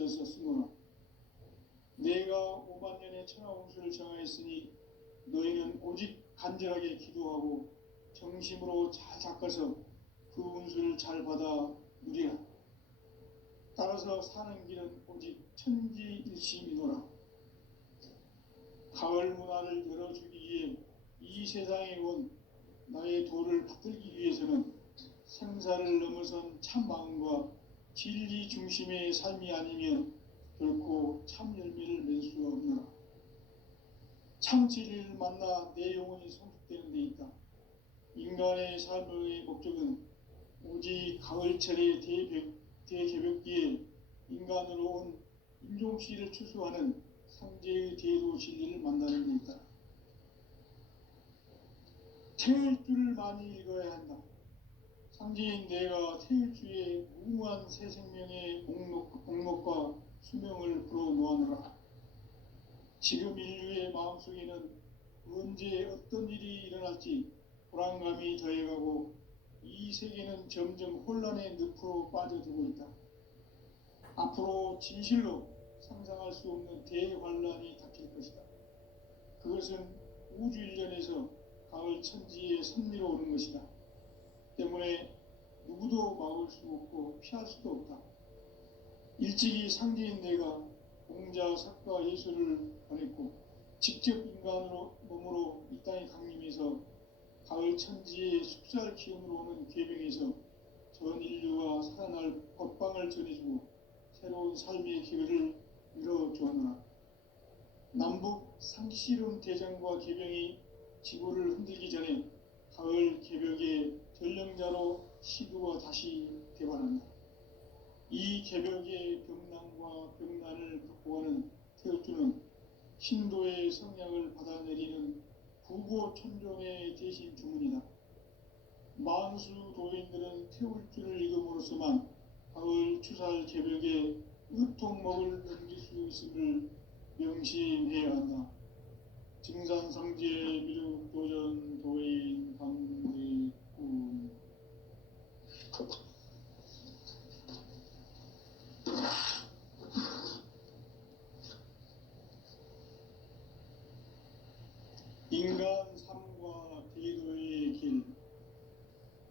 썼으므로 내가 5만 년의 천하홍수를 정하였으니 너희는 오직 간절하게 기도하고 정심으로 잘 닦아서 그 운수를 잘 받아 누리라. 따라서 사는 길은 오직 천지일심이노라. 가을 문화를 열어주기 위해 이 세상에 온 나의 도를 받들기 위해서는 생사를 넘어선 참 마음과 진리 중심의 삶이 아니면 결코 참 열매를 맺을 수 없노라. 참 진리를 만나 내 영혼이 성숙되는 데 있다. 인간의 삶의 목적은 오직 가을철의 대개벽기에 인간으로 온 인종씨를 추수하는 상제의 대도 진리를 만나는 데 있다. 태일 줄을 많이 읽어야 한다. 상제인 내가 태일주의 무궁한 새 생명의 목록과 수명을 풀어놓아노라. 지금 인류의 마음속에는 언제 어떤 일이 일어날지 불안감이 더해가고 이 세계는 점점 혼란의 늪으로 빠져들고 있다. 앞으로 진실로 상상할 수 없는 대환란이 닥칠 것이다. 그것은 우주 일련에서 가을 천지의 섭리로 오는 것이다. 때문에 누구도 막을 수 없고 피할 수도 없다. 일찍이 상제인 내가 공자, 석가, 예수를 보냈고 직접 인간으로 몸으로 이 땅에 강림해서 가을 천지의 숲살 기운으로 오는 계명에서 전 인류가 살아날 법방을 전해주고 새로운 삶의 기회를 열어주었노라. 남북 상씨름 대전과 계병이 지구를 흔들기 전에 가을 개벽의 전령자로 시두가 다시 개발한다. 이 개벽의 병난과 병난을 극복하는 태엽주는 신도의 성향을 받아내리는 부고천종의 대신 주문이다. 만수 도인들은 태울주를 읽음으로써만 가을 추살 개벽의 의통목을 넘길 수 있음을 명심해야 한다. 증산상제 미륵도전 도인 강대군. 인간 삶과 대도의 길.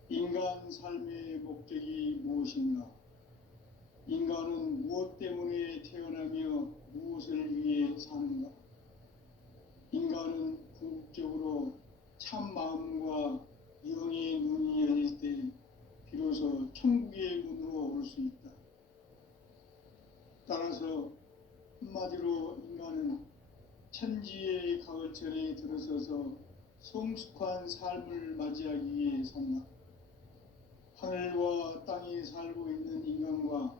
인간 삶의 목적이 무엇인가? 인간은 무엇 때문에 태어나며 무엇을 위해 사는가? 인간은 궁극적으로 참 마음과 영의 눈이 열릴 때 비로소 천국의 문으로 올 수 있다. 따라서 한마디로 인간은 천지의 가을철에 들어서서 성숙한 삶을 맞이하기 위해 산다. 하늘과 땅에 살고 있는 인간과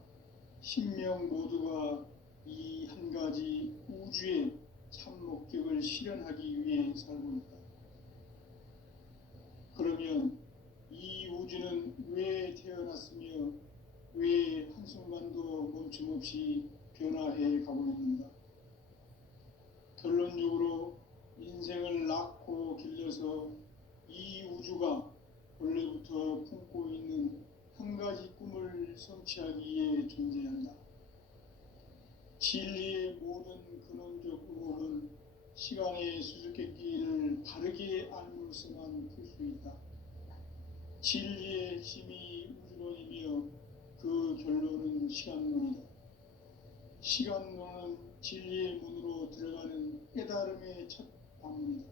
신명 모두가 이 한 가지 우주의 참 목적을 실현하기 위해 살고 있다. 그러면 이 우주는 왜 태어났으며 왜 한순간도 멈춤없이 변화해 가고 있는가? 결론적으로 인생을 낳고 길러서 이 우주가 원래부터 품고 있는 한 가지 꿈을 성취하기 위해 존재한다. 진리의 모든 근원적 의혹은 시간의 수수께끼를 바르게 알므로서만 풀 수 있다. 진리의 핵심이 우주론이며 그 결론은 시간론이다. 시간론은 진리의 문으로 들어가는 깨달음의 첫 방문이다.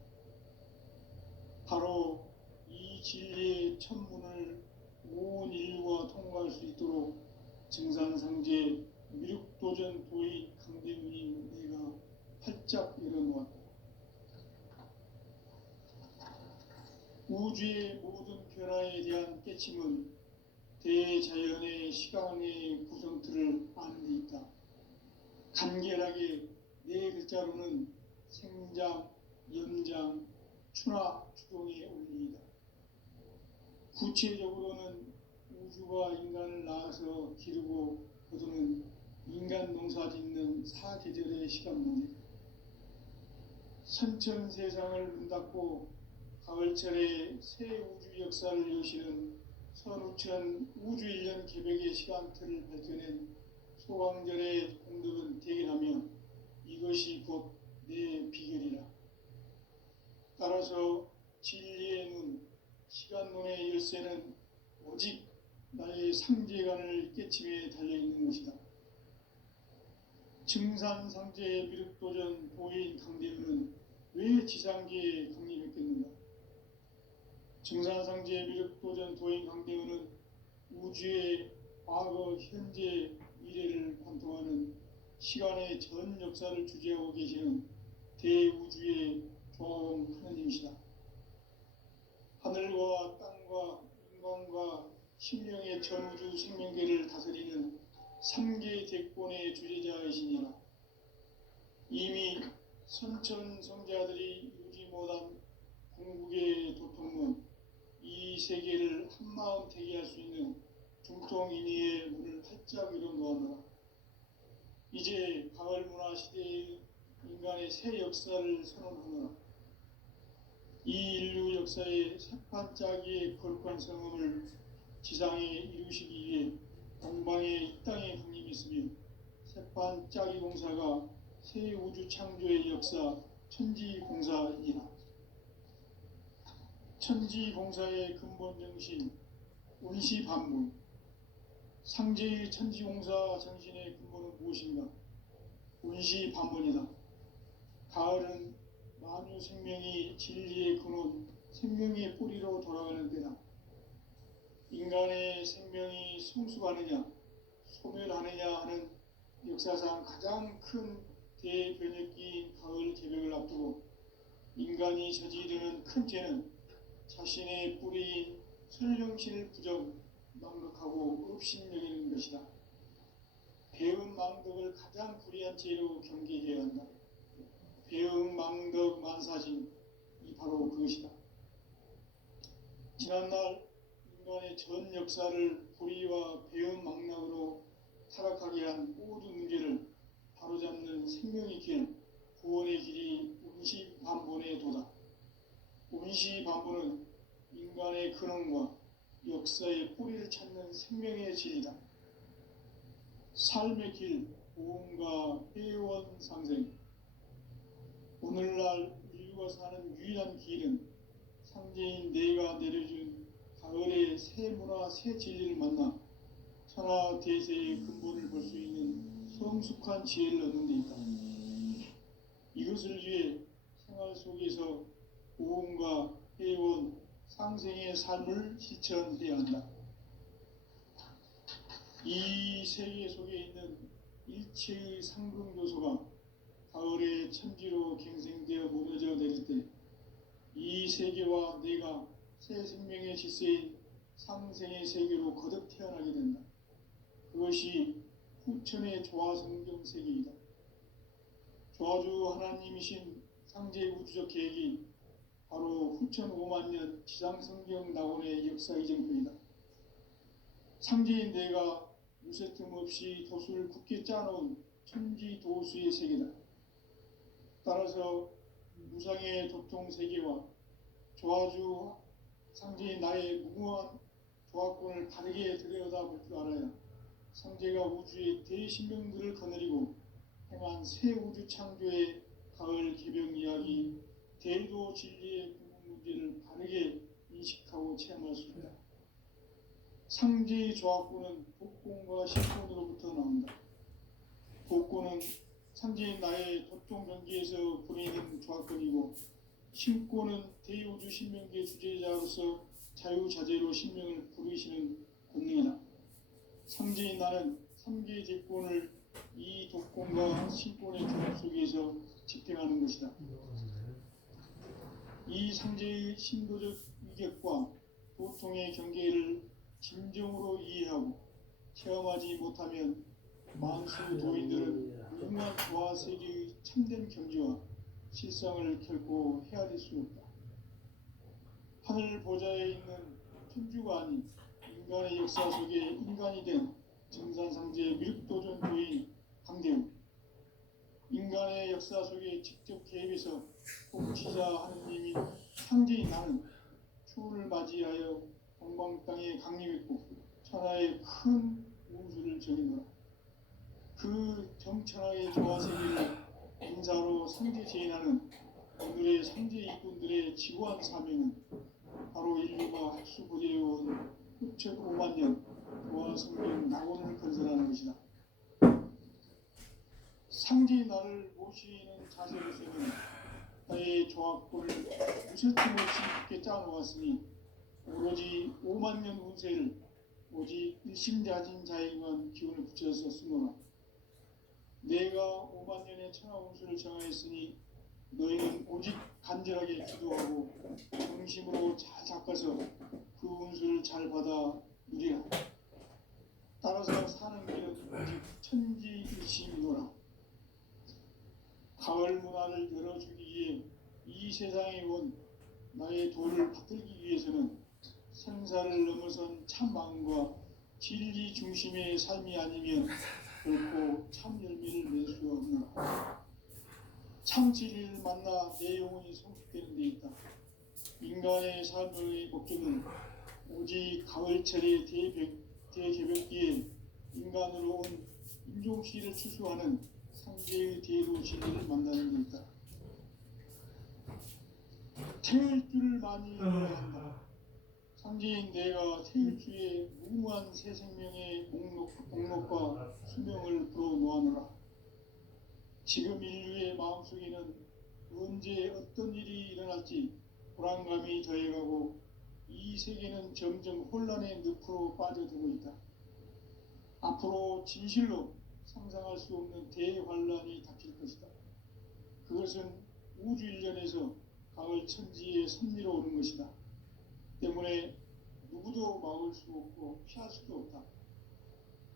바로 이 진리의 첫 문을 온 인류가 통과할 수 있도록 증산상제 미륵도전 도의 강대문인 내가 활짝 열어놓았다. 우주의 모든 변화에 대한 깨침은 대자연의 시간의 구성틀을 아는 데 있다. 간결하게 네 글자로는 생장, 연장, 추나 추동의 원리이다. 구체적으로는 우주가 인간을 낳아서 기르고 거두는 인간 농사 짓는 사계절의 시간 문제다. 선천세상을 문닫고 가을철에 새 우주 역사를 여시는 선우천 우주일년 개벽의 시간틀을 밝혀낸 소강절의 공덕은 대견하며 이것이 곧 내 비결이라. 따라서 진리의 눈, 시간 눈의 열쇠는 오직 나의 상제관을 깨침에 달려있는 것이다. 증산상제의 미륵도전 도인 강대우는 왜 지상계에 강림했겠는가? 증산상제의 미륵도전 도인 강대우는 우주의 과거, 현재, 미래를 관통하는 시간의 전 역사를 주재하고 계시는 대우주의 조화원 하느님이시다. 하늘과 땅과 인간과 신령의 전우주 생명계를 다스리는 삼계 대권의 주재자이시니라. 이미 선천성자들이 이루지 못한 궁극의 도통문, 이 세계를 한마음 대기할 수 있는 중통인의의 문을 활짝 열어놓았노라. 이제 가을 문화 시대의 인간의 새 역사를 선언하노라. 이 인류 역사의 새판짜기의 거룩한 성음을 지상에 이루시기 위해 동방에 이 땅에 강림했으며 새판짜기 공사가 새 우주 창조의 역사 천지공사이니라. 천지공사의 근본 정신 운시반문, 상제의 천지공사 정신의 근본은 무엇인가? 운시반문이다. 가을은 만유 생명이 진리의 근원, 생명의 뿌리로 돌아가는 때다. 인간의 생명이 성숙하느냐, 소멸하느냐 하는 역사상 가장 큰 대변혁기인 가을 개벽을 앞두고 인간이 저지르는 큰 죄는 자신의 뿌리인 설령신을 부정, 망각하고 업신여기는 것이다. 배은 망덕을 가장 불의한 죄로 경계해야 한다. 배은 망덕 만사진, 이 바로 그것이다. 지난날 인간의 전 역사를 불의와 배은 망락으로 타락하게 한 모든 문제를 바로잡는 생명의 길, 구원의 길이 운시반본의 도다. 운시반본은 인간의 근원과 역사의 뿌리를 찾는 생명의 진리다. 삶의 길, 보험과 회원 상생. 오늘날 인류가 사는 유일한 길은 상제인 내가 내려준 가을의 새 문화, 새 진리를 만나 천하 대세의 근본을 볼 수 있는 성숙한 지혜를 얻는 데 있다. 이것을 위해 생활 속에서 보험과 회원, 상생의 삶을 실천해야 한다. 이 세계 속에 있는 일체의 상금 요소가 가을의 천지로 갱생되어 무너져 내릴 때 이 세계와 내가 새 생명의 질서인 상생의 세계로 거듭 태어나게 된다. 그것이 후천의 조화성경 세계이다. 조화주 하나님이신 상제 우주적 계획이 바로 후천 5만 년 지상성경 낙원의 역사 이정표이다. 상제인 내가 무쇠 틈 없이 도수를 굳게 짜놓은 천지도수의 세계다. 따라서 무상의 도통 세계와 조화주 상제인 나의 무궁한 조화권을 바르게 들여다볼 줄 알아야 상제가 우주의 대신명들을 거느리고 행한 새 우주 창조의 가을 개벽 이야기, 대도 진리의 궁극 문제를 바르게 인식하고 체험할 수 있다. 상제의 조합구는 복권과 신권으로부터 나온다. 복권은 상제인 나의 도통 경계에서 부리는 조합권이고, 신권은 대우주 신명계 주제자로서 자유자재로 신명을 부르시는 권능이다. 상제인 나는 3개 제권을 이 독권과 신권의 조합 속에서 집행하는 것이다. 이 상제의 신도적 위격과 도통의 경계를 진정으로 이해하고 체험하지 못하면 만수 도인들은 무궁한 조화 세계의 참된 경지와 실상을 결코 헤아릴 수 없다. 하늘 보좌에 있는 천주가 아닌 인간의 역사 속에 인간이 된 증산상제 미륵도전 도인 강대우, 인간의 역사 속에 직접 개입해서 통치자 하느님인 상제인 나는 추후를 맞이하여 동방 땅에 강림했고 천하의 큰 운수를 정해놓아. 그 경천하의 조화세계를 인사로 상제재현하는 오늘의 상제 일꾼들의 지구한 사명은 바로 인류가 학수부대해온 흡척 5만 년 조화성경 낙원을 건설하는 것이다. 상제의 나를 모시는 자세로서는 나의 조합권을 무쇠틈 없이 굳게 짜놓았으니 오로지 5만 년 운세를 오직 일심자진 자에게만 기운을 붙여서 쓰노라. 내가 5만 년의 천하 운수를 정하였으니 너희는 오직 간절하게 기도하고 정심으로 잘 닦아서 그 운수를 잘 받아 누리라. 따라서 사는 길은 오직 천지일심이노라. 가을 문화를 열어주기 위해 이 세상에 온 나의 도를 받들기 위해서는 생사를 넘어선 참 마음과 진리 중심의 삶이 아니면 결코 참 열매를 낼 수 없노라. 참 진리를 만나 내 영혼이 성숙되는 데 있다. 인간의 삶의 목적은 오직 가을철의 대개벽기에 인간으로 온 인종시를 추수하는 상제의 대로 진리를 만나는 데 있다. 태울 줄을 많이 알아야 한다. 상제인 내가 태울 주의 무무한 새 생명의 목록과 수명을 불어놓아노라. 지금 인류의 마음속에는 언제 어떤 일이 일어날지 불안감이 더해가고 이 세계는 점점 혼란의 늪으로 빠져들고 있다. 앞으로 진실로 상상할 수 없는 대환란이 닥칠 것이다. 그것은 우주 일련에서 가을 천지에 선미로 오는 것이다. 때문에 누구도 막을 수 없고 피할 수도 없다.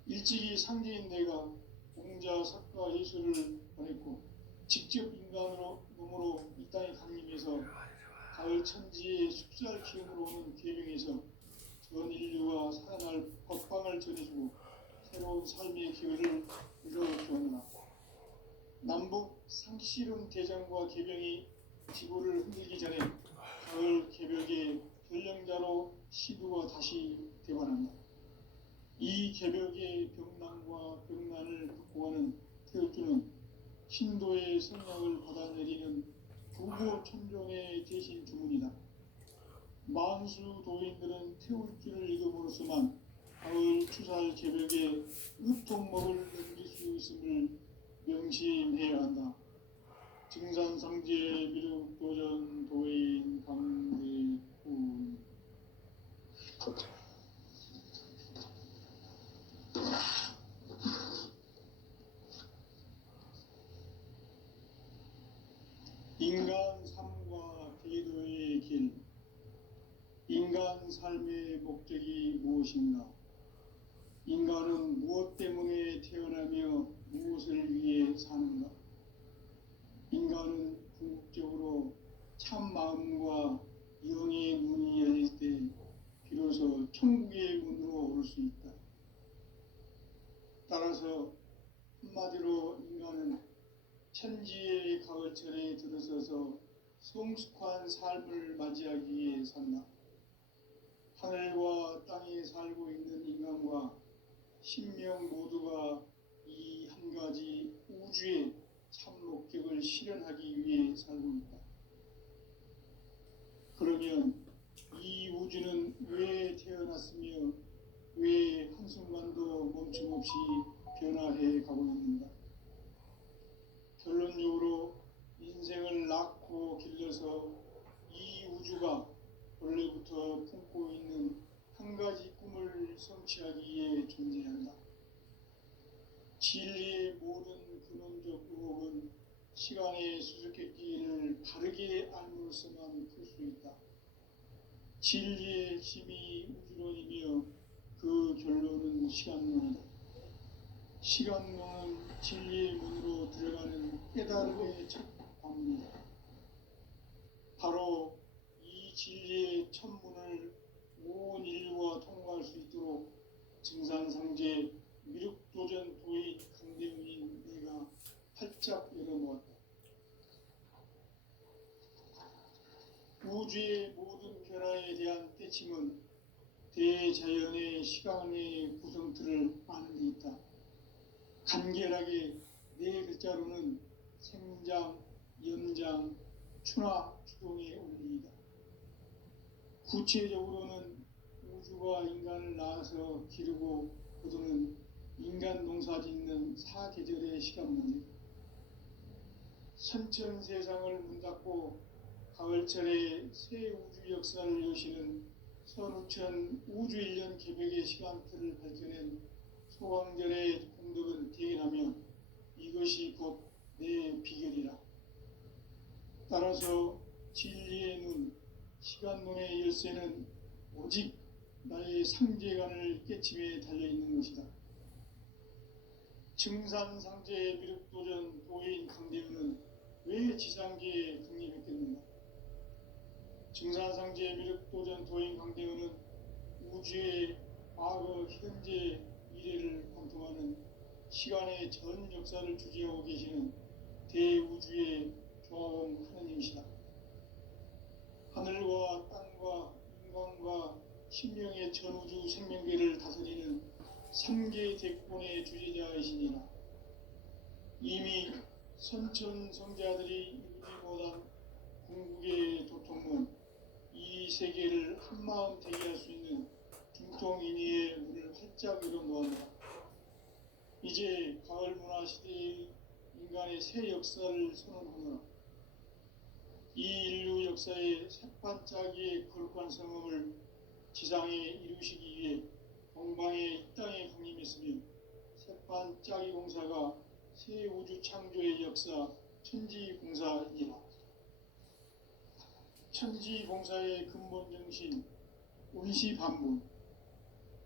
일찍이 상제인 내가 공자, 석가, 예수를 보냈고 직접 인간으로 몸으로 이 땅에 강림해서 가을 천지에 숲살 기운으로 오는 계명에서 전 인류가 살아날 법방을 전해주고 새로운 삶의 기회를 이뤄주었노라. 남북 상씨름 대장과 계병이 지구를 흔들기 전에 가을 개벽의 결령자로 시두가 다시 대관한다. 이 개벽의 병난과 병난을 극복하는 태울주는 신도의 성령을 받아내리는 부부 천종의 대신 주문이다. 만수 도인들은 태울주를 읽음으로써만 가을 추살 개벽의 으통목을 넘길 수 있음을 명심해야 한다. 증산상제 미륵도전 도인 강대훈. 인간 삶과 기도의 길. 인간 삶의 목적이 무엇인가? 인간은 무엇 때문에 태어나며 무엇을 위해 사는가? 인간은 궁극적으로 참 마음과 영의 문이 열릴 때 비로소 천국의 문으로 올 수 있다. 따라서 한마디로 인간은 천지의 가을철에 들어서서 성숙한 삶을 맞이하기 위해 산다. 하늘과 땅에 살고 있는 인간과 신명 모두가 이 한 가지 우주의 참 목적을 실현하기 위해 살고 있다. 그러면 이 우주는 왜 태어났으며 왜 한순간도 멈춤없이 변화해 가고 있는가? 결론적으로 인생을 낳고 길러서 이 우주가 원래부터 품고 있는 한 가지 꿈을 성취하기 위해 존재한다. 진리의 모든 근원적 의혹은 시간의 수수께끼를 바르게 알므로써만 풀 수 있다. 진리의 핵심이 우주론이며 그 결론은 시간론이다. 시간론은 진리의 문으로 들어가는 깨달음의 첫 관문이다. 바로 이 진리의 첫 문을 온 인류가 통과할 수 있도록 증산상제 미륵도전 도인 강대훈인 내가 활짝 열어놓았다. 우주의 모든 변화에 대한 때침은 대자연의 시간의 구성틀을 아는 데 있다. 간결하게 네 글자로는 생장, 연장, 추나 추동의 원리이다. 구체적으로는 우주가 인간을 낳아서 기르고 거두는 인간 농사 짓는 사계절의 시간 문제. 선천 세상을 문 닫고 가을철에 새 우주 역사를 여시는 선우천 우주일년 개벽의 시간표를 밝혀낸 소강절의 공덕은 대견하며 이것이 곧 내 비결이라. 따라서 진리의 눈, 시간론의 열쇠는 오직 나의 상제관을 깨침에 달려있는 것이다. 증산상제의 미륵도전 도인 강대우는 왜 지상계에 국립했겠는가? 증산상제의 미륵도전 도인 강대우는 우주의 과거, 현재, 미래를 관통하는 시간의 전 역사를 주재하고 계시는 대우주의 조화공 하느님이시다. 하늘과 땅과 인간과 신명의 전우주 생명계를 다스리는 삼계 대권의 주제자이시니라. 이미 선천성자들이 이루지 못한 궁극의 도통문, 이 세계를 한마음 되게 할 수 있는 중통인의의 문을 활짝 열어놓았다. 이제 가을 문화 시대의 인간의 새 역사를 선언하노라. 이 인류 역사의 새반짝이의 거룩한 성음을 지상에 이루시기 위해 동방의 이 땅에 강림했으며 새반짝이 공사가 새 우주 창조의 역사 천지공사이니라. 천지공사의 근본 정신 운시반문.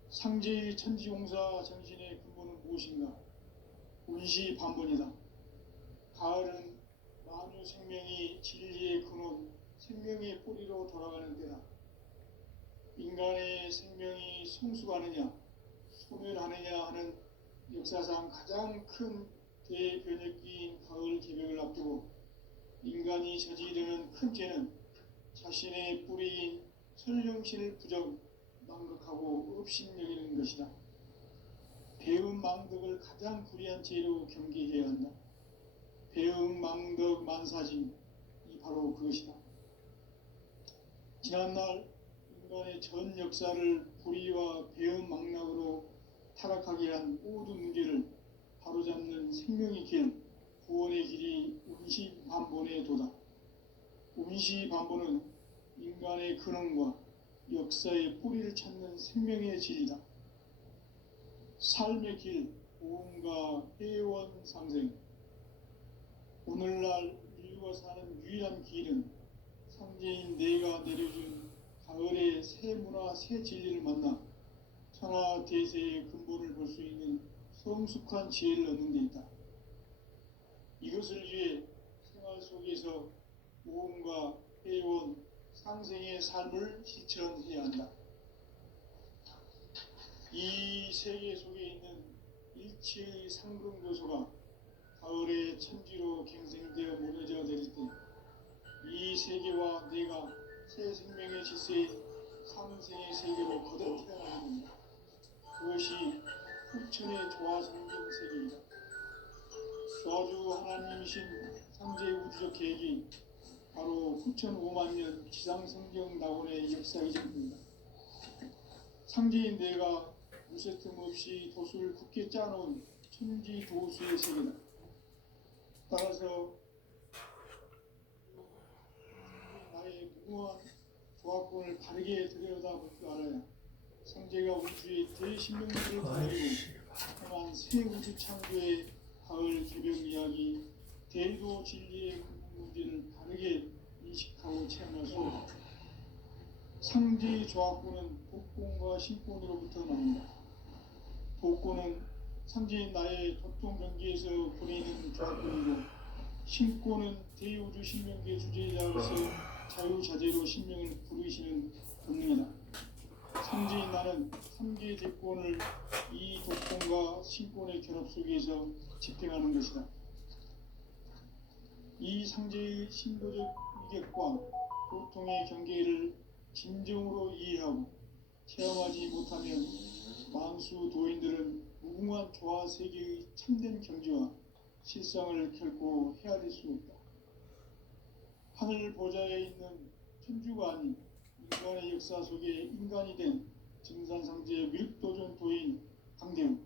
상제의 천지공사 정신의 근본은 무엇인가? 운시반문이다. 가을은 만유 생명이 진리의 근원, 생명의 뿌리로 돌아가는 때다. 인간의 생명이 성숙하느냐, 소멸하느냐 하는 역사상 가장 큰 대변혁기인 가을 개벽을 앞두고 인간이 저지르는 큰 죄는 자신의 뿌리인 설령신을 부정, 망극하고 업신여기는 것이다. 배음 망덕을 가장 불의한 죄로 경계해야 한다. 배음 망덕 만사진, 이 바로 그것이다. 지난날 인간의 전 역사를 불의와 배음 망락으로 타락하게 한 모든 문제를 바로잡는 생명의 길, 구원의 길이 운시반본의 도다. 운시반본은 인간의 근원과 역사의 뿌리를 찾는 생명의 진리다. 삶의 길, 보험과 회원 상생. 오늘날 인류가 사는 유일한 길은 상제인 내가 내려준 가을의 새 문화, 새 진리를 만나 천하 대세의 근본을 볼 수 있는 성숙한 지혜를 얻는 데 있다. 이것을 위해 생활 속에서 모험과 회원, 상생의 삶을 실천해야 한다. 이 세계 속에 있는 일체의 상금교소가 가을의 천지로 갱생되어 무너져 내릴 때 이 세계와 내가 새 생명의 질서의 상생의 세계로 거듭 태어나게 된다. 그것이 후천의 조화성경 세계이다. 조화주 하나님이신 상제의 우주적 계획이 바로 후천 5만 년 지상성경 낙원의 역사이전입니다. 상제인 내가 무쇠틈 없이 도수를 굳게 짜놓은 천지 도수의 세계다. 따라서 나의 무모한 조합권을 바르게 들여다볼 줄 알아야 상제가 우주의 대신명기를 기다리고 행한 새 우주 창조의 가을 개벽 이야기, 대도 진리의 문제를 바르게 인식하고 체험할 수 있다. 상제의 조합권은 복권과 신권으로부터 나온다. 복권은 상제인 나의 도통 경계에서 보내는 조합권이고, 신권은 대우주 신명계 주제자로서 자유자재로 신명을 부르시는 본능이다. 상제인 나는 3개의 대권을 이 도권과 신권의 결합 속에서 집행하는 것이다. 이 상제의 신도적 위격과 고통의 경계를 진정으로 이해하고 체험하지 못하면 만수 도인들은 무궁한 조화 세계의 참된 경지와 실상을 결코 헤아릴 수 없다. 하늘 보좌에 있는 천주가 아닌 인간의 역사 속에 인간이 된 증산상제의 미륵도전 도인 강대우,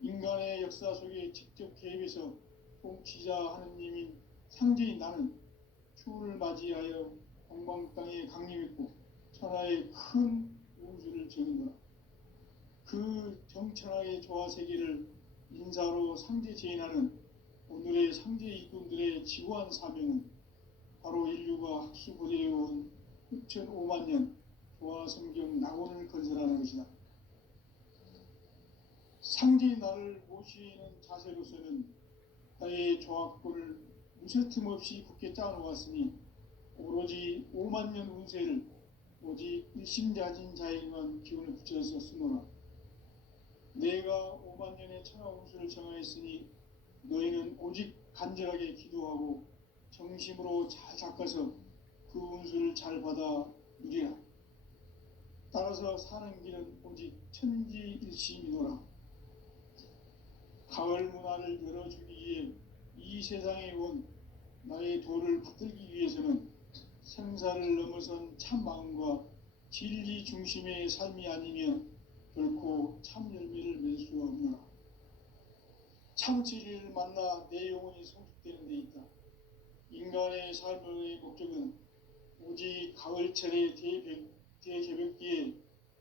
인간의 역사 속에 직접 개입해서 통치자 하느님인 상제인 나는 추운을 맞이하여 동방 땅에 강림했고 천하의 큰 운수를 지은 거라. 그 정천하의 조화 세계를 인사로 상제 제인하는 오늘의 상제 일꾼들의 지구한 사명은 바로 인류가 학수고대해온 흑천 5만 년 조화 성경 낙원을 건설하는 것이다. 상제의 나를 모시는 자세로서는 나의 조합권을 무쇠틈 없이 굳게 짜놓았으니 오로지 5만 년 운세를 오직 일심자진 자에게만 기운을 붙여서 쓰노라. 내가 5만 년의 천하 운수를 정하였으니 너희는 오직 간절하게 기도하고 정심으로 잘 닦아서 그 운수를 잘 받아 누리라. 따라서 사는 길은 오직 천지일심이노라. 가을 문화를 열어주기 위해 이 세상에 온 나의 도를 받들기 위해서는 생사를 넘어선 참 마음과 진리 중심의 삶이 아니면 결코 참 열매를 맺을 수 없노라. 참 진리를 만나 내 영혼이 성숙되는 데 있다. 인간의 삶의 목적은 오직 가을철의 대개벽기에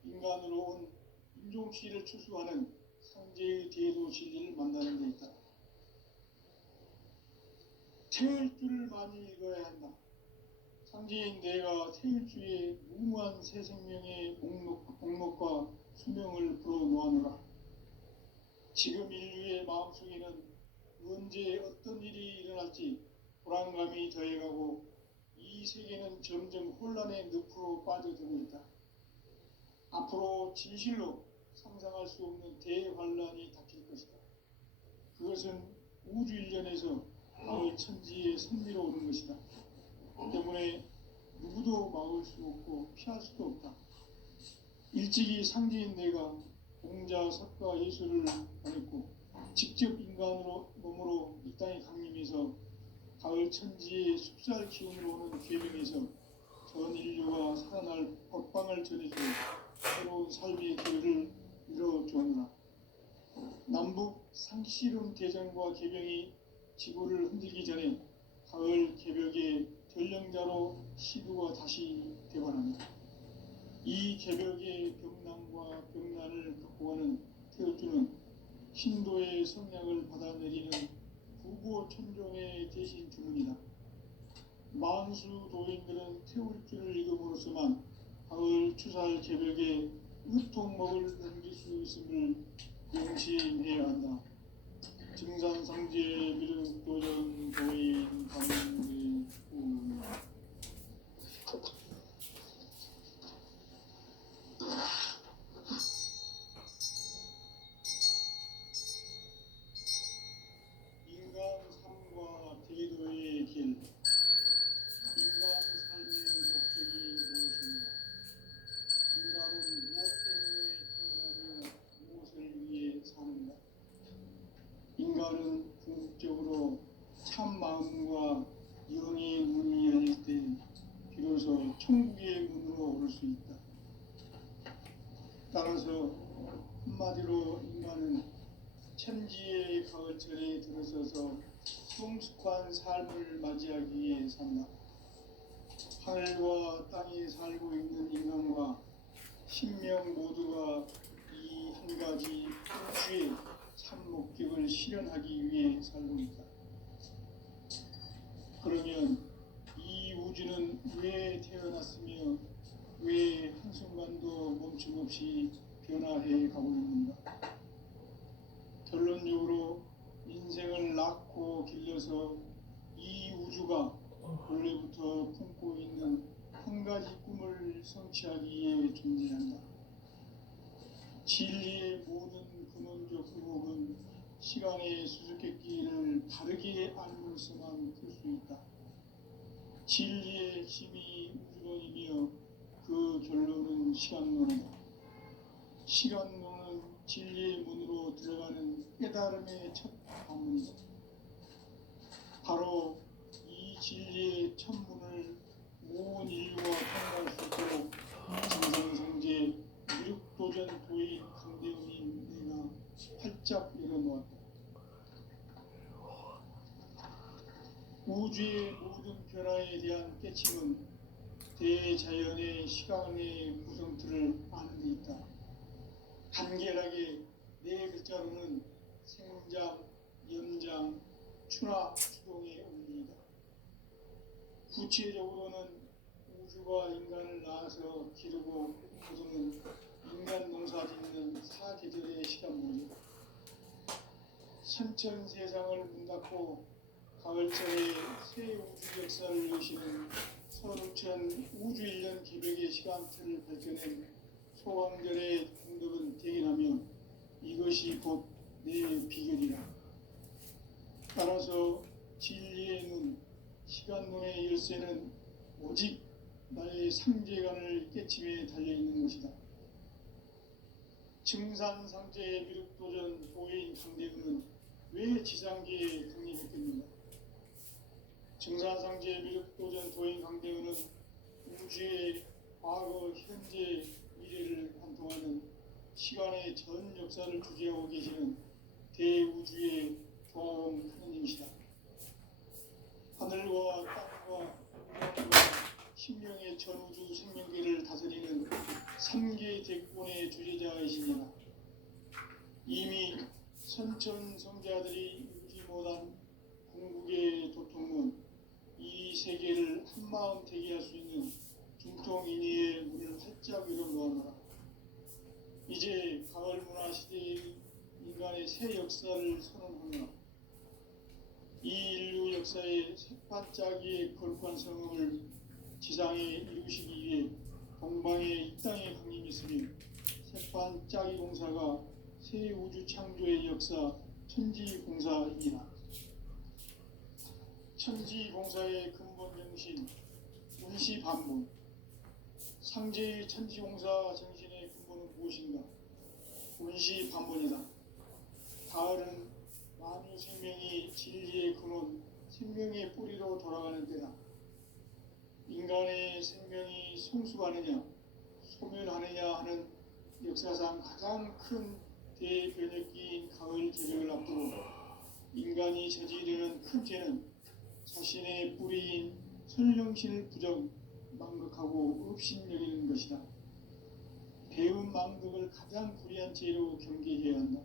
인간으로 온 인종씨를 추수하는 상제의 대도 진리를 만나는 데 있다. 태울 줄을 많이 읽어야 한다. 상제인 내가 태울 주의 무무한 새 생명의 목록과 수명을 풀어놓아노라. 지금 인류의 마음속에는 언제 어떤 일이 일어날지 불안감이 더해가고 이 세계는 점점 혼란의 늪으로 빠져들고 있다. 앞으로 진실로 상상할 수 없는 대환란이 닥칠 것이다. 그것은 우주 일련에서 가을 천지의 선미로 오는 것이다. 때문에 누구도 막을 수 없고 피할 수도 없다. 일찍이 상제인 내가 공자, 석가, 예수를 보냈고 직접 인간으로 몸으로 이 땅에 강림해서 가을 천지의 숲살 기운으로 오는 계명에서 전 인류가 살아날 법방을 전해주고 새로운 삶의 길을 이뤄주오노라. 남북 상씨름 대전과 개병이 지구를 흔들기 전에 가을 개벽의 전령자로 시두가 다시 되관한다. 이 개벽의 병난과 병난을 극복하는 태울주는 신도의 성량을 받아내리는 구고천종의 대신 주문이다. 만수 도인들은 태울주를 읽음으로써만 가을 추살 개벽에 의통목을 넘길 수 있음을 명심해야 한다. 증산상제 미륵도전 도인 강대우. 인간 삶과 대도의 길. 인간 삶의 목적이 무엇인가? 인간은 무엇 때문에 태어나며 무엇을 위해 사는가? 인간은 궁극적으로 참 마음과 영의 문이 열릴 때 비로소 천국의 문으로 오를 수 있다. 따라서 한마디로 인간은 천지의 가을철에 들어서서 성숙한 삶을 맞이하기 위해 산다. 하늘과 땅에 살고 있는 인간과 신명 모두가 이 한 가지 우주의 참 목적을 실현하기 위해 살고 있다. 그러면 이 우주는 왜 태어났으며 왜 한순간도 멈춤없이 변화해 가고 있는가? 결론적으로 인생을 낳고 길러서 이 우주가 원래부터 품고 있는 한 가지 꿈을 성취하기 위해 존재한다. 진리의 모든 근원적 의혹은 시간의 수수께끼를 바르게 알므로서만 풀 수 있다. 진리의 핵심이 우주론이며 그 결론은 시간론이다. 시간론은 진리의 문으로 들어가는 깨달음의 첫 관문이다. 바로 이 진리의 첫 문을 온 인류가 통과할 수 있도록 정상성제 미륵도전 도의 강대훈인 내가 활짝 열어놓았다. 우주의 모든 변화에 대한 깨침은 대자연의 시간의 구성틀을 아는 데 있다. 간결하게 네 글자로는 생장, 연장, 추나 추동의 원리이다. 구체적으로는 우주가 인간을 낳아서 기르고 거두는 인간 농사 짓는 사계절의 시간물이다. 선천 세상을 문 닫고 가을철에 새 우주 역사를 여시는 서루천 우주 1년 기백의 시간틀을 밝혀낸 소강절의 공덕은 대견하며 이것이 곧 내 비결이라. 따라서 진리의 눈, 시간론의 열쇠는 오직 나의 상제관을 깨침에 달려있는 것이다. 증산상제의 미륵도전 도인 강대훈은 왜 지상계에 강림했겠는가? 증산상제의 미륵도전 도인 강대훈은 우주의 과거, 현재, 미래를 관통하는 시간의 전 역사를 주재하고 계시는 대우주의 조화원 하느님이시다. 하늘과 땅과 우주와 신명의 전우주 생명계를 다스리는 3계 대권의 주제자이시니라. 이미 선천성자들이 이루지 못한 궁극의 도통은 이 세계를 한마음 되게 할 수 있는 중통인의의 문을 활짝 열어놓아라. 이제 가을 문화 시대의 인간의 새 역사를 선언하노라. 이 인류 역사의 새반짝이의 거룩한 성음을 지상에 이루시기 위해 동방에 이 땅에 강림했으니 새반짝이 공사가 새 우주 창조의 역사 천지공사이니라. 천지공사의 근본 정신 운시반본. 상제의 천지공사 정신의 근본은 무엇인가? 운시반본이다. 가을은 만유 생명이 진리의 근원, 생명의 뿌리로 돌아가는 때다. 인간의 생명이 성숙하느냐, 소멸하느냐 하는 역사상 가장 큰 대변혁기인 가을 개벽을 앞두고 인간이 저지르는 큰 죄는 자신의 뿌리인 선령신을 부정, 망극하고 업신여기는 것이다. 배음 망덕을 가장 불의한 죄로 경계해야 한다.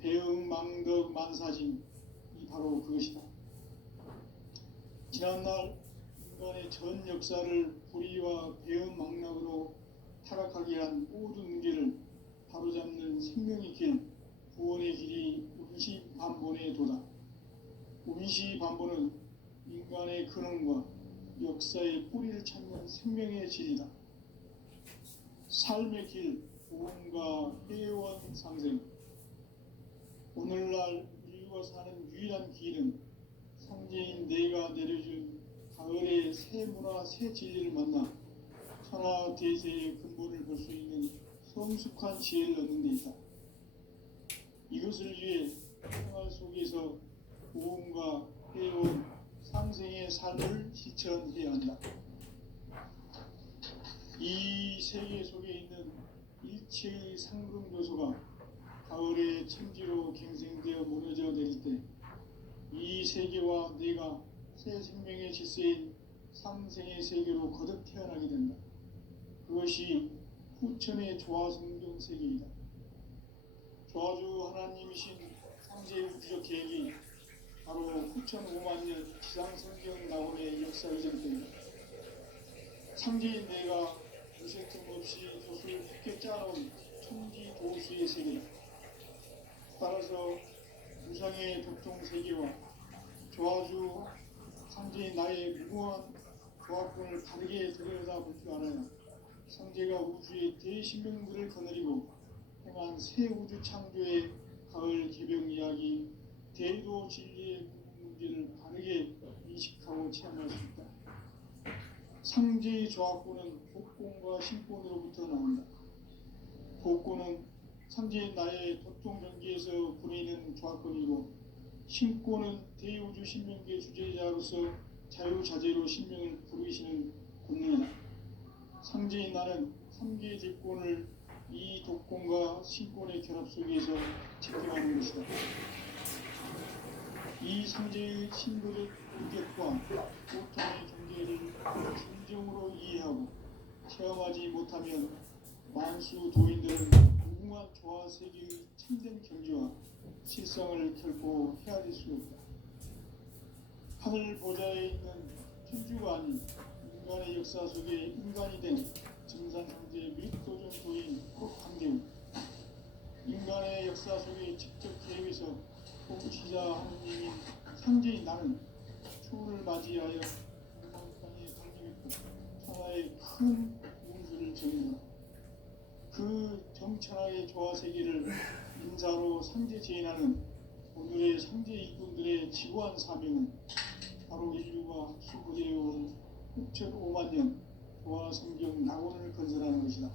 배음 망덕 만사진이 바로 그것이다. 지난날 인간의 전 역사를 불의와 배음 망락으로 타락하게 한 모든 문제를 바로잡는 생명의 길, 구원의 길이 운시반본의 도다. 운시반본은 인간의 근원과 역사의 뿌리를 찾는 생명의 질이다. 삶의 길, 구원과 회원 상생. 오늘날 인류가 사는 유일한 길은 상제인 내가 내려준 가을의 새 문화, 새 진리를 만나 천하 대세의 근본을 볼 수 있는 성숙한 지혜를 얻는 데 있다. 이것을 위해 생활 속에서 구원과 회원, 상생의 삶을 실천해야 한다. 이 세계 속에 있는 일체의 상금 요소가 가을의 천지로 갱생되어 무너져 내릴 때 이 세계와 내가 새 생명의 질서인 상생의 세계로 거듭 태어나게 된다. 그것이 후천의 조화성경 세계이다. 조화주 하나님이신 상제의 우주적 계획이 바로 후천 5만 년 지상성경 낙원의 역사 이전입니다. 상제인 내가 무쇠 틈 없이 돛을 굳게 짜놓은 천지 도수의 세계다. 따라서 무상의 법종 세계와 조화주 상제인 나의 무모한 조합권을 다르게 들여다볼 줄 알아야 상제가 우주의 대신명들을 거느리고 행한 새 우주 창조의 가을 개병 이야기, 대도 진리의 문제를 바르게 인식하고 체험할 수 있다. 상제의 조합권은 복권과 신권으로부터 나온다. 복권은 상제인 나의 도통 경계에서 부리는 조합권이고, 신권은 대우주 신명계 주제자로서 자유자재로 신명을 부르시는 권능이다. 상제인 나는 3개 제권을 이 독권과 신권의 결합 속에서 집행하는 것이다. 이 상제의 신도적 인격과 보통의 경계를 진정으로 이해하고 체험하지 못하면 만수 도인들은 무궁한 조화 세계의 참된 경지와 실상을 결코 헤아릴 수 없다. 하늘 보좌에 있는 천주가 아닌 인간의 역사 속에 인간이 된 증산상제 및 도전도인 황대우, 인간의 역사 속에 직접 개입해서 통치자 하느님인 상제인 나는 초를 맞이하여 땅에 강림했고 천하의 큰 문수를 정했다. 그 정천하의 조화 세계를 인사로 상제 제인하는 오늘의 상제 이꾼들의 지구한 사명은 바로 인류가 학수부대해온 6,5만 년 조화 성경 낙원을 건설하는 것이다.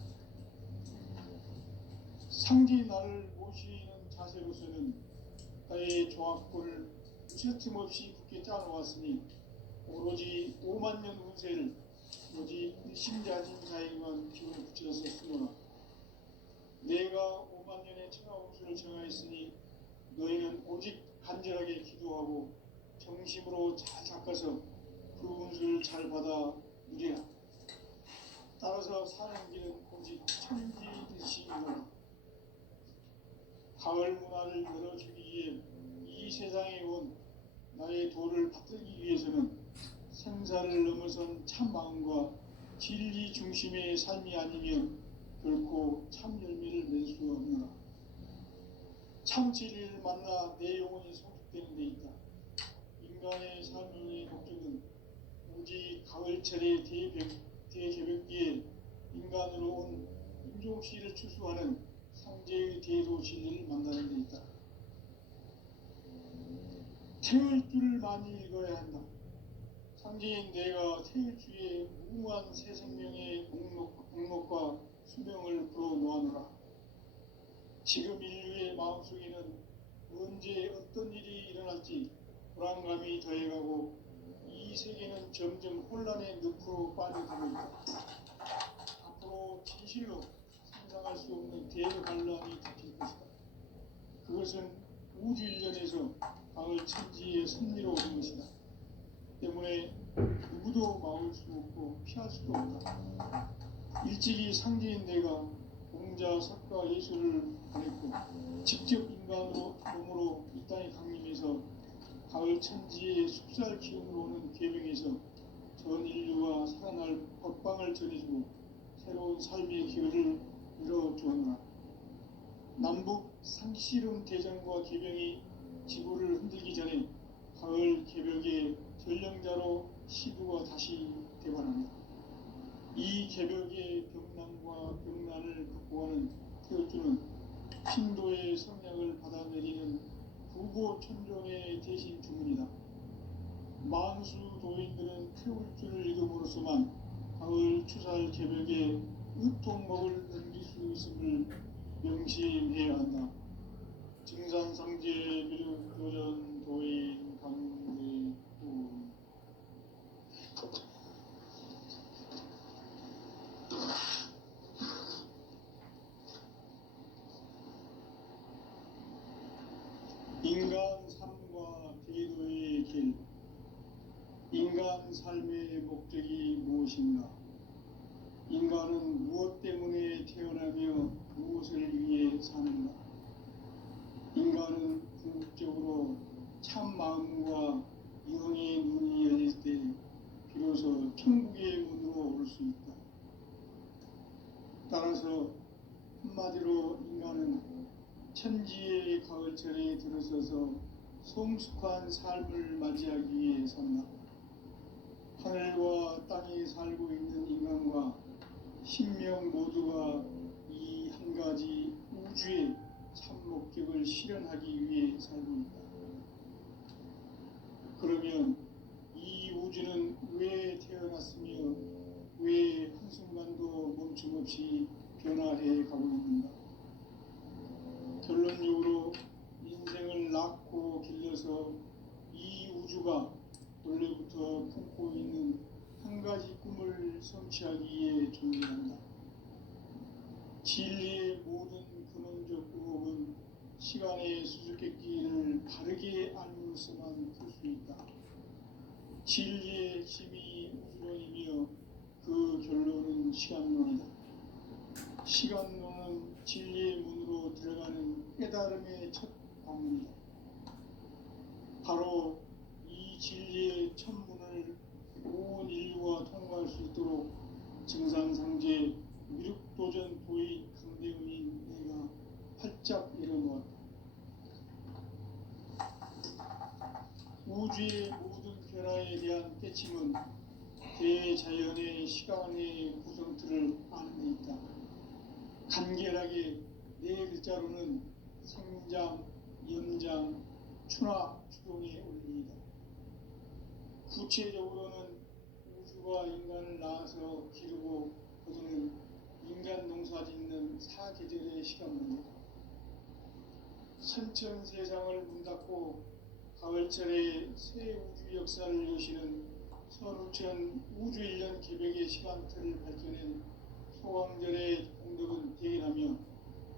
상제 나를 모시는 자세로서는 나의 조합권을 무쇠틈 없이 굳게 짜놓았으니 오로지 5만 년 운세를 오직 일심자진 자에게만 기운을 붙여서 쓰노라. 내가 5만 년의 천하 운수를 정하였으니 너희는 오직 간절하게 기도하고 정심으로 잘 닦아서 그 운수를 잘 받아 누리라. 따라서 사는 길은 오직 천지일시이노라. 가을 문화를 열어주기 위해 이 세상에 온 나의 도를 받들기 위해서는 생사를 넘어선 참 마음과 진리 중심의 삶이 아니면 결코 참 열매를 낼 수 없노라. 참 진리를 만나 내 영혼이 성숙되는 데 있다. 인간의 삶의 목적은 오직 가을철의 대개벽기에 인간으로 온 인종시를 추수하는 상제의 대도 진리를 만나는 데 있다. 태울주를 많이 읽어야 한다. 상제인 내가 태울주의 무궁한 새 생명의 목록과 수명을 불어놓아노라. 지금 인류의 마음속에는 언제 어떤 일이 일어날지 불안감이 더해가고 이 세계는 점점 혼란의 늪으로 빠져들고 있다. 앞으로 진실로 상상할 수 없는 대반란이 닥칠 것이다. 그것은 우주 일련에서 가을 천지의 섭리로 오는 것이다. 때문에 누구도 막을 수 없고 피할 수도 없다. 일찍이 상제인 내가 공자, 석가, 예술을 보냈고 직접 인간으로 몸으로 이 땅에 강림해서 가을 천지의 숲살 기운으로 오는 계명에서 전 인류가 살아날 법방을 전해주고 새로운 삶의 기회를 열어주었노라. 남북 상씨름 대전과 계명이 지구를 흔들기 전에 가을 개벽의 전령자로 시부가 다시 대관합니다. 이 개벽의 병난과 병난을 극복하는 태울주는 신도의 성량을 받아내리는 부고천종의 대신 주문이다. 만수 도인들은 태울주를 읽음으로써만 가을 추살 개벽의 의통목을 넘길 수 있음을 명심해야 한다. 증산상제 미륵 도전 도인 강대구 인간 삶과 대도의 길. 인간 삶의 목적이 무엇인가? 인간은 무엇 때문에 태어나며 무엇을 위해 사는가? 인간은 궁극적으로 참 마음과 영의 눈이 열릴 때 비로소 천국의 문으로 올 수 있다. 따라서 한마디로 인간은 천지의 가을철에 들어서서 성숙한 삶을 맞이하기 위해 산다. 하늘과 땅에 살고 있는 인간과 신명 모두가 이 한 가지 우주의 참 목적을 실현하기 위해 살고 있다. 그러면 이 우주는 왜 태어났으며 왜 한순간도 멈춤없이 변화해 가고 있는가? 우주가 원래부터 품고 있는 한 가지 꿈을 성취하기 위해 존재한다. 진리의 모든 근원적 의혹은 시간의 수수께끼를 바르게 알므로서만 풀 수 있다. 진리의 핵심이 우주론이며 그 결론은 시간론이다. 시간론은 진리의 문으로 들어가는 깨달음의 첫 방문이다. 바로 이 진리의 첫 문을 온 인류가 통과할 수 있도록 증산상제 미륵도전 도인 강대훈인 내가 활짝 열어놓았다. 우주의 모든 변화에 대한 깨침은 대자연의 시간의 구성틀을 아는 데 있다. 간결하게 네 글자로는 생장, 연장, 추나 추동의 원리이다. 구체적으로는 우주가 인간을 낳아서 기르고 거두는 인간 농사 짓는 사계절의 시간문이다. 선천 세상을 문 닫고 가을철에 새 우주 역사를 여시는 선우천 우주 1년 개벽의 시간틀을 밝혀낸 소강절의 공덕은 대견하며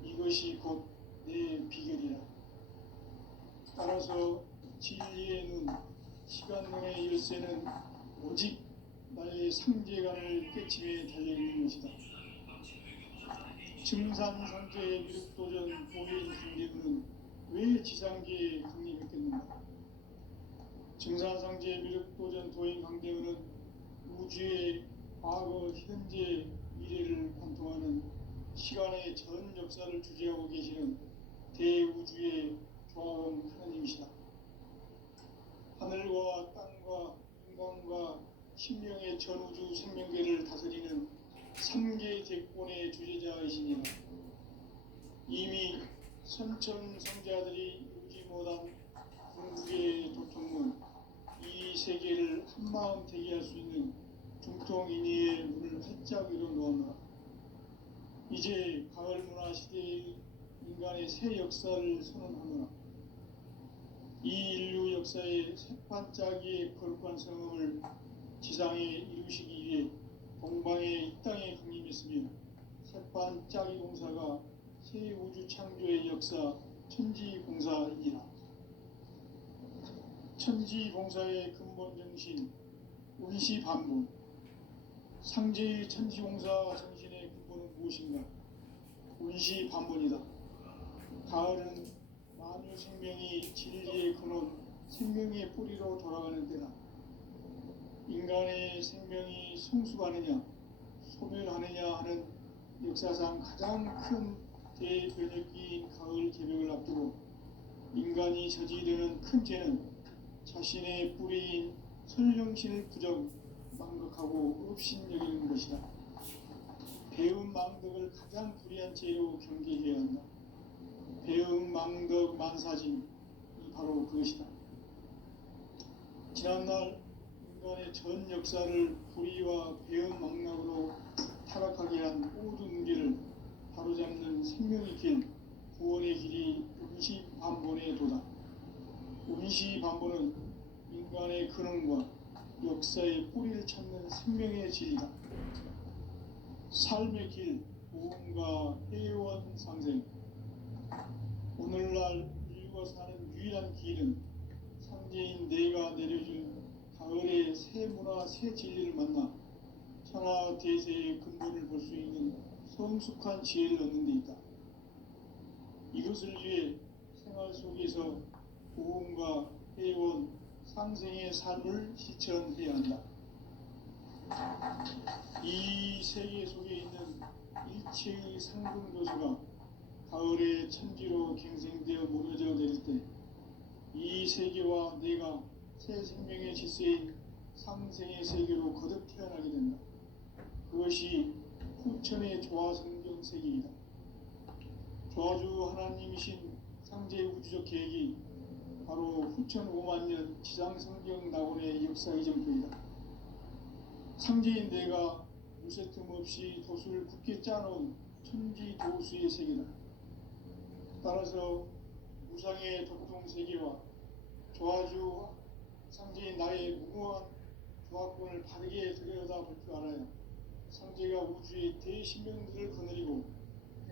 이것이 곧 내 비결이라. 따라서 진리의 눈, 시간론의 열쇠는 오직 나의 상제관을 깨침에 달려있는 것이다. 증산상제의 미륵도전 도인 강대훈은 왜 지상계에 강림했겠는가? 증산상제 미륵도전 도인 강대훈은 우주의 과거, 현재, 미래를 관통하는 시간의 전 역사를 주재하고 계시는 대우주의 조화원 하나님이시다. 하늘과 땅과 인간과 신명의 전우주 생명계를 다스리는 3개 대권의 주재자이시니라. 이미 선천성자들이 이루지 못한 궁극의 도통문, 이 세계를 한마음 되게 할 수 있는 중통인의의 문을 활짝 열어놓았노라. 이제 가을 문화 시대의 인간의 새 역사를 선언하노라. 이 인류 역사의 새반짝이의 거룩한 성음을 지상에 이루시기 위해 동방의 이 땅에 강림했으며 새반짝이 공사가 새 우주 창조의 역사 천지공사이니라. 천지공사의 근본 정신 운시반분. 상제의 천지공사 정신의 근본은 무엇인가? 운시반분이다. 가을은 만유 생명이 진리의 근원, 생명의 뿌리로 돌아가는 때다. 인간의 생명이 성숙하느냐, 소멸하느냐 하는 역사상 가장 큰 대변혁기인 가을 개벽을 앞두고 인간이 저지르는 큰 죄는 자신의 뿌리인 설령신을 부정, 망각하고 업신여기는 것이다. 배움 망덕을 가장 불의한 죄로 경계해야 한다. 배움 망덕 만사진이 바로 그것이다. 지난날 인간의 전 역사를 불의와 배움 망락으로 타락하게 한 모든 길을 바로잡는 생명의 길, 구원의 길이 운시반본의 도다. 운시반본은 인간의 근원과 역사의 뿌리를 찾는 생명의 진리다. 삶의 길, 보험과 회원 상생. 오늘날 인류가 사는 유일한 길은 상제인 내가 내려준 가을의 새 문화, 새 진리를 만나 천하 대세의 근본을 볼 수 있는 성숙한 지혜를 얻는 데 있다. 이것을 위해 생활 속에서 보험과 회원, 상생의 삶을 실천해야 한다. 이 세계 속에 있는 일체의 상승교수가 가을의 천지로 갱생되어 무너져 내릴 때 이 세계와 내가 새 생명의 질서인 상생의 세계로 거듭 태어나게 된다. 그것이 후천의 조화성경 세계이다. 조화주 하나님이신 상제 우주적 계획이 바로 후천 5만년 지상성경 낙원의 역사 이정표이다. 상제인 내가 무쇠 틈 없이 도수를 굳게 짜놓은 천지도수의 세계다. 따라서 무상의 독통세계와 조화주 상제 나의 무궁한 조합권을 바르게 들여다볼 줄 알아야 성제가 우주의 대신명들을 거느리고